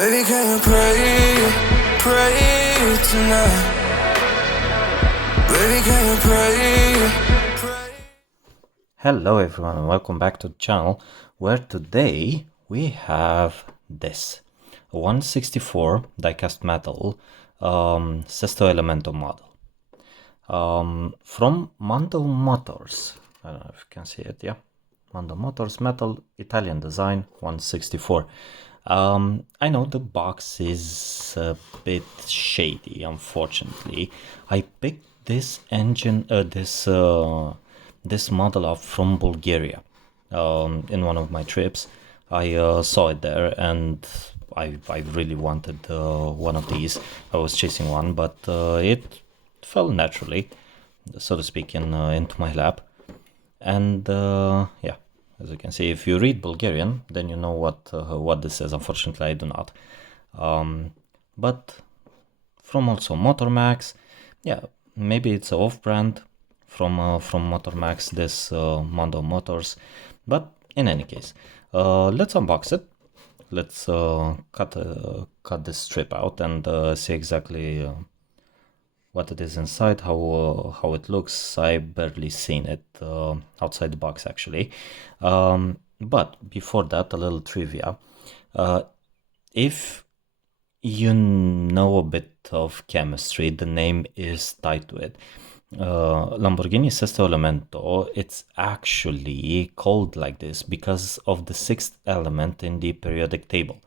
Baby, can you pray tonight? Baby, can you pray? Hello everyone and welcome back to the channel, where today we have this 164 die-cast metal Sesto Elemento model from Mando Motors. I don't know if you can see it, yeah. Mando Motors metal, Italian design, 164. I know the box is a bit shady, unfortunately. I picked this engine, this model up from Bulgaria in one of my trips. I saw it there and I really wanted one of these. I was chasing one, but it fell naturally, so to speak, into my lap. And yeah, as you can see, if you read Bulgarian, then you know what this is. Unfortunately, I do not. But from also Motormax, yeah, maybe it's off-brand from Motormax, this Mando Motors. But in any case, let's unbox it. Let's cut this strip out and see exactly what it is inside, how it looks. I barely seen it outside the box actually. But before that, a little trivia. If you know a bit of chemistry, the name is tied to it. Lamborghini Sesto Elemento, it's actually called like this because of the sixth element in the periodic table.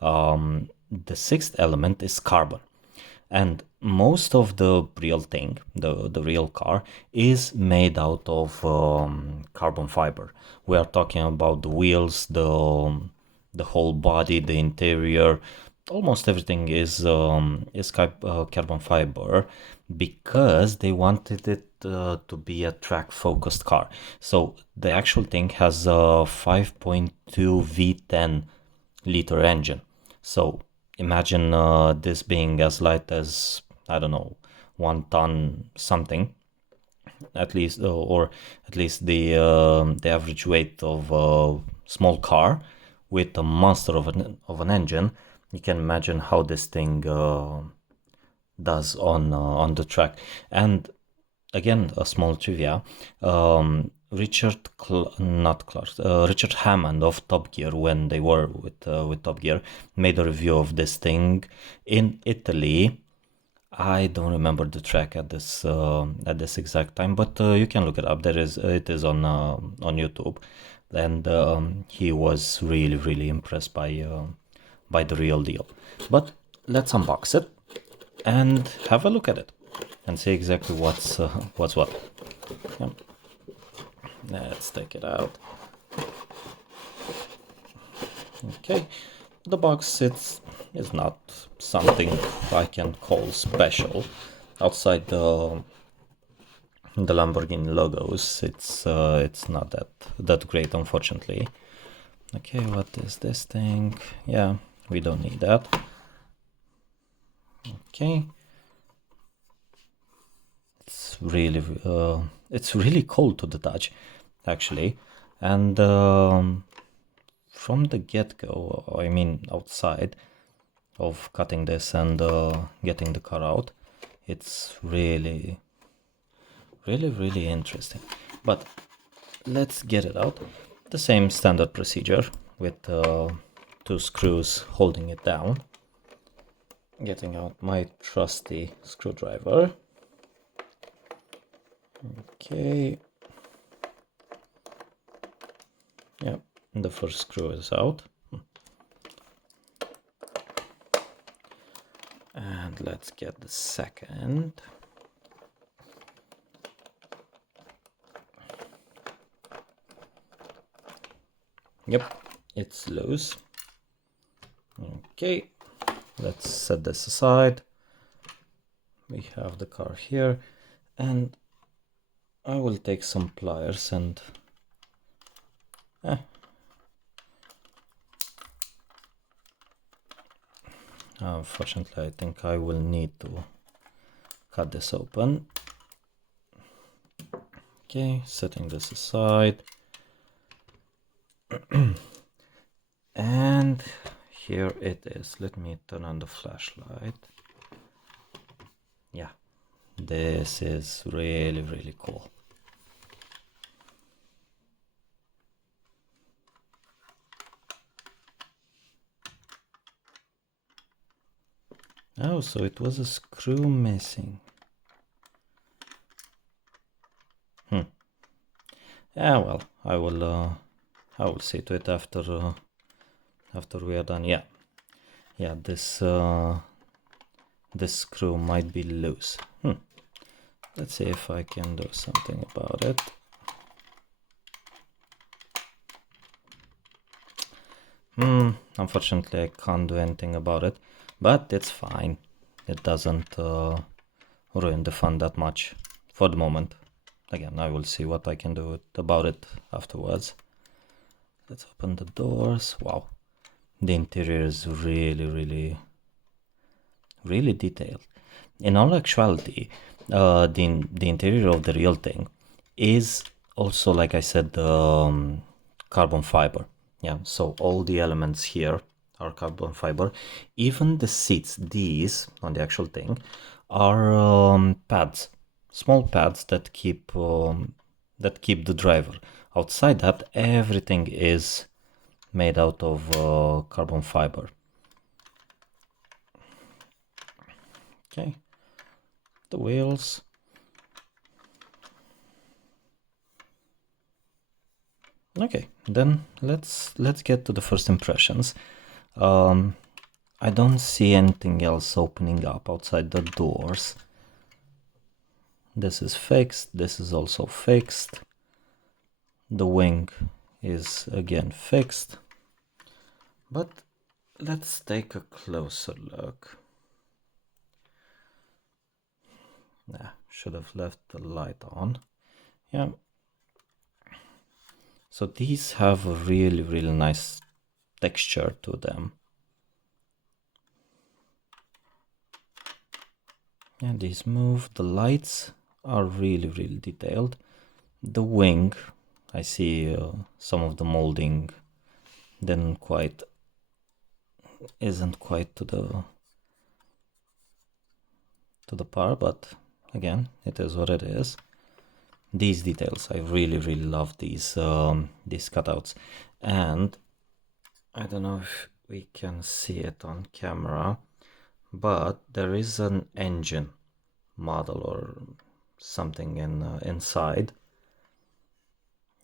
The sixth element is carbon. And most of the real thing, the real car, is made out of carbon fiber. We are talking about the wheels, the whole body, the interior. Almost everything is carbon fiber because they wanted it to be a track-focused car. So the actual thing has a 5.2 V10 liter engine. So imagine this being as light as, I don't know, 1 ton something, at least, or at least the average weight of a small car with a monster of an engine. You can imagine how this thing does on the track. And again, a small trivia. Richard Hammond of Top Gear, when they were with Top Gear, made a review of this thing in Italy. I don't remember the track at this exact time, but you can look it up. It is on YouTube, and he was really impressed by the real deal. But let's unbox it and have a look at it and see exactly what's what. Yeah. Let's take it out. Okay, the box is not something I can call special. Outside the Lamborghini logos, it's not that great, unfortunately. Okay, what is this thing? Yeah, we don't need that. Okay, it's really cold to the touch, actually, and from the get-go, I mean outside of cutting this and getting the car out, it's really interesting. But let's get it out. The same standard procedure with 2 screws holding it down. Getting out my trusty screwdriver. Okay. Yeah, the first screw is out. And let's get the second. Yep, it's loose. Okay, let's set this aside. We have the car here, and I will take some pliers and unfortunately, I think I will need to cut this open. Okay, setting this aside. And here it is. Let me turn on the flashlight. Yeah, this is really, really cool. Oh, so it was a screw missing. Yeah, well, I will see to it after we are done. Yeah, this screw might be loose. Let's see if I can do something about it. Unfortunately, I can't do anything about it, but it's fine. It doesn't ruin the fun that much for the moment. Again, I will see what I can do about it afterwards. Let's open the doors. Wow, the interior is really, really, really detailed. In all actuality, the interior of the real thing is also, like I said, carbon fiber. Yeah, so all the elements here are carbon fiber. Even the seats, these on the actual thing, are pads, small pads that keep the driver. Outside that, everything is made out of carbon fiber. Okay, the wheels. Okay, then let's get to the first impressions. I don't see anything else opening up outside the doors. This is fixed, this is also fixed. The wing is again fixed. But let's take a closer look. Should have left the light on. Yeah. So these have a really, really nice texture to them. Yeah, these move. The lights are really, really detailed. The wing, I see some of the molding isn't quite to the par, but again, it is what it is. These details, I really, really love these cutouts, and I don't know if we can see it on camera, but there is an engine model or something inside.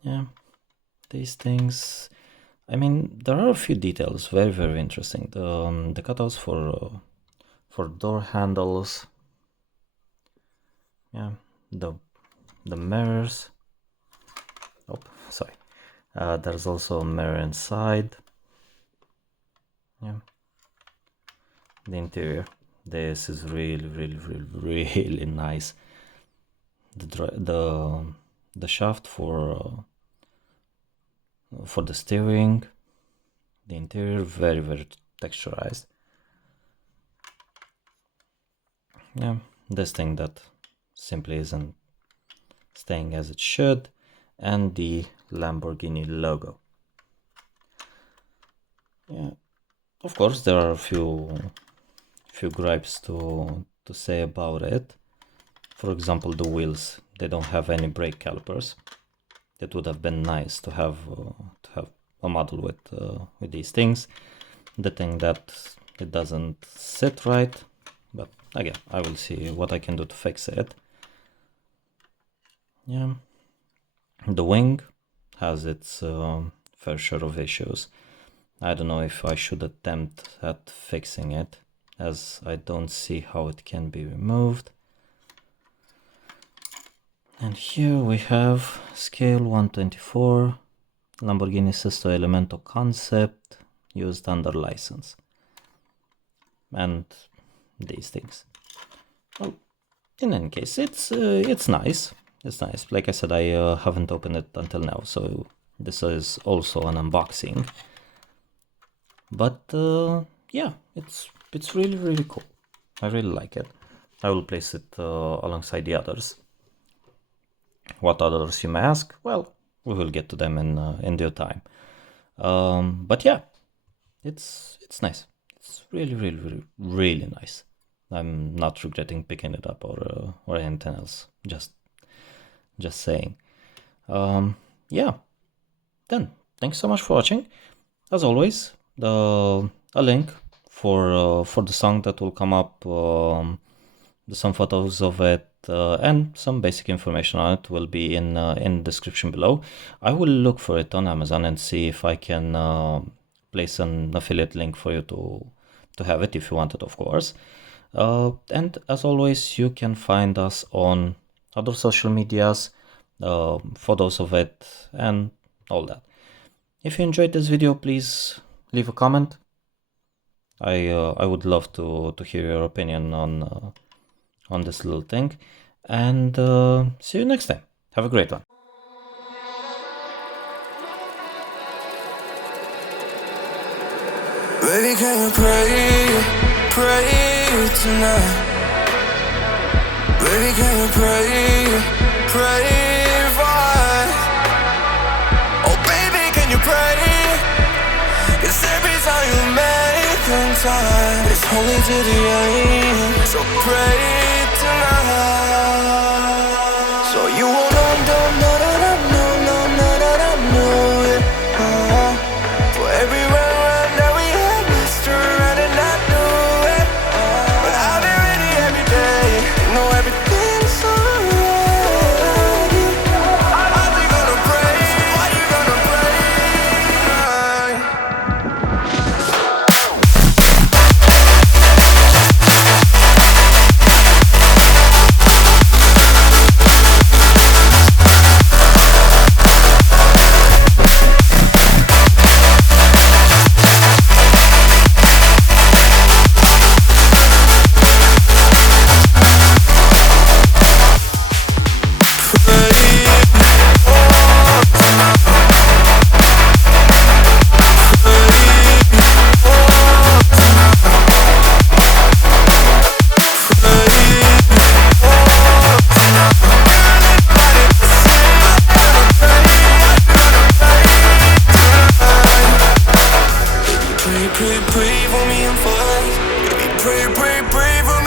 Yeah, these things, I mean, there are a few details, very, very interesting. The cutouts for door handles. Yeah, the mirrors. Oh, sorry. There's also a mirror inside. Yeah. The interior. This is really, really, really, really nice. The shaft for the steering. The interior, very, very texturized. Yeah, this thing that simply isn't staying as it should, and the Lamborghini logo. Yeah, of course there are a few gripes to say about it. For example, the wheels, they don't have any brake calipers. It would have been nice to have a model with these things. The thing that it doesn't sit right, but again, I will see what I can do to fix it. Yeah, the wing has its fair share of issues. I don't know if I should attempt at fixing it, as I don't see how it can be removed. And here we have scale 1/24, Lamborghini Sesto Elemento concept used under license. And these things. Well, in any case, it's nice. It's nice. Like I said, I haven't opened it until now, so this is also an unboxing. But yeah, it's really, really cool. I really like it. I will place it alongside the others. What others, you may ask? Well, we will get to them in due time. But yeah, It's nice. It's really, really, really, really nice. I'm not regretting picking it up or anything else. Just saying. Yeah. Then thanks so much for watching. As always, a link for the song that will come up, some photos of it, and some basic information on it will be in the description below. I will look for it on Amazon and see if I can place an affiliate link for you to have it if you want it, of course. And as always, you can find us on other social medias, photos of it, and all that. If you enjoyed this video, please leave a comment. I would love to hear your opinion on this little thing, and see you next time. Have a great one. Baby, can you pray tonight? Baby, can you pray for us? Oh, baby, can you pray? 'Cause every time you make time, it's holy to the end. So pray tonight. So you won't know, for every run that we had, Mr. Right, and I knew it. But I'll be ready every day. You know everything's alright. Are you gonna pray? Are you gonna pray? Pray for me and for us. Baby, pray for